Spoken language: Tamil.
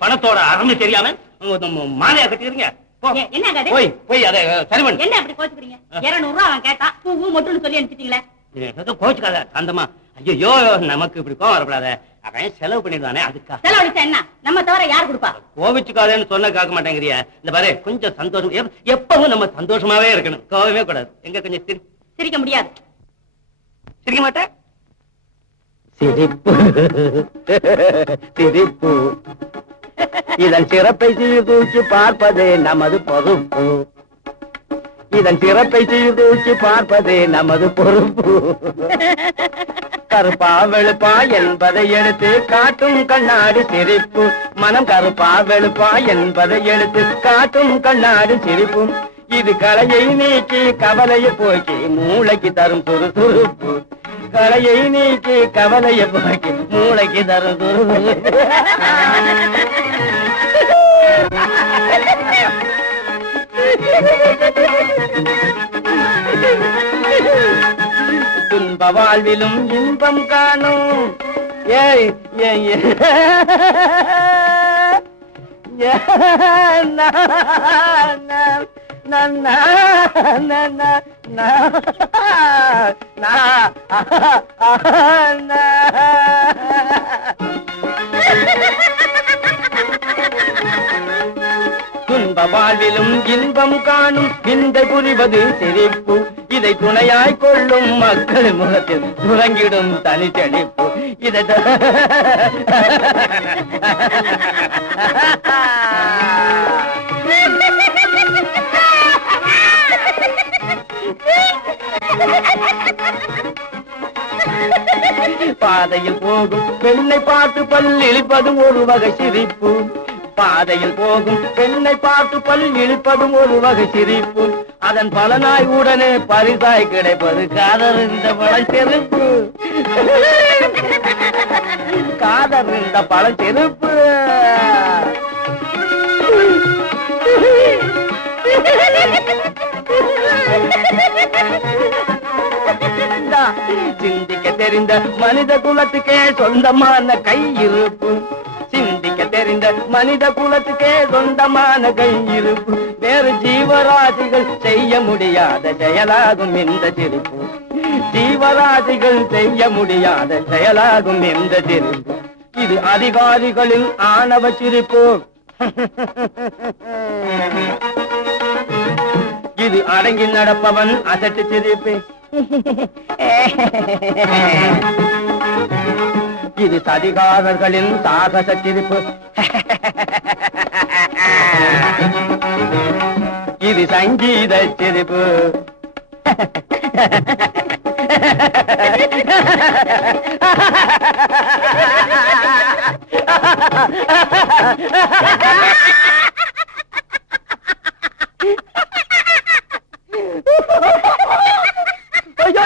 பணத்தோட அருமை தெரியாம மாலையா கட்டிக்கிறீங்க. போய் போய் அதை சரி பண்ணு. என்ன அப்படி கோச்சுக்கிறீங்க? 200 ரூபா அவன் கேட்டா பூ மொட்டுன்னு சொல்லி அனுப்பிச்சிட்டீங்களே. கோச்சுக்காத அந்தமா. ஐயோ நமக்கு இப்படி கோவம் வரப்படாத. அவன் செலவு பண்ணிடுவானே அதுக்கா. செலவழிச்சா என்ன? நம்ம தவிர யார் கொடுப்பா? கோவிச்சுக்காதேன்னு சொன்ன கேட்க மாட்டேங்கிறியா? இந்த பாரு கொஞ்சம் சந்தோஷம், எப்பவும் நம்ம சந்தோஷமாவே இருக்கணும், கோவமே கூடாது. எங்க கொஞ்சம் சிரிக்க முடியாது. சிரிக்க மாட்டேன். சிரிப்பு சிரிப்பு இதன் சிறப்பை சீர்தூக்கி பார்ப்பதே நமது பொறுப்பு. இதன் சிறப்பை சீர்தூக்கி பார்ப்பதே நமது பொறுப்பு. கருப்பா வெளுப்பா என்பதை எடுத்து காட்டும் கண்ணாடி சிரிப்பு. மனம் கருப்பா வெளுப்பா என்பதை எடுத்து காட்டும் கண்ணாடி சிரிப்பு. இது கலையை நீக்கி கவலையை போக்கி மூளைக்கு தரும் சுறுசுறுப்பு. கலையை நீக்கி கவலையை போக்கி மூளைக்கு தரும் சுறுசுறுப்பு. துன்ப வாழ்விலும் இன்பம் காணும். ஏய் துன்ப வாழ்விலும் இன்பம் காணும் விந்தை புரிவது சிரிப்பு. இதை துணையாய் கொள்ளும் மக்கள் முகத்தில் துறங்கிடும் தனி செழிப்பு. இதை பாதையில் போகும் பெண்ணை பார்த்து பல் இழிப்பதும் ஒரு வகை சிரிப்பு. பாதையில் போகும் பெண்ணை பார்த்து பல் இழிப்பதும் ஒரு வகை சிரிப்பு. அதன் பலனாய் உடனே பரிசாய் கிடைப்பது காதல் இந்த பழம் செருப்பு. காதல் இந்த பழம் செருப்பு. சிந்திக்க தெரிந்த மனித குலத்துக்கே சொந்தமான கை இருப்பு. சிந்திக்க தெரிந்த மனித குலத்துக்கே சொந்தமான கை இருப்பு. வேறு ஜீவராசிகள் செய்ய முடியாத செயலாகும் இந்த சிரிப்பு. ஜீவராசிகள் செய்ய முடியாத செயலாகும் இந்த சிரிப்பு. இது அதிகாரிகளின் ஆணவ சிரிப்பு. இது அடங்கி நடப்பவன் அசட்டு சிரிப்பு. இது சதிகாரர்களின் சாகச சிரிப்பு. இது சங்கீத சிரிப்பு. ஐயோ